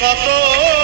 কত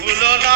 ভুলো না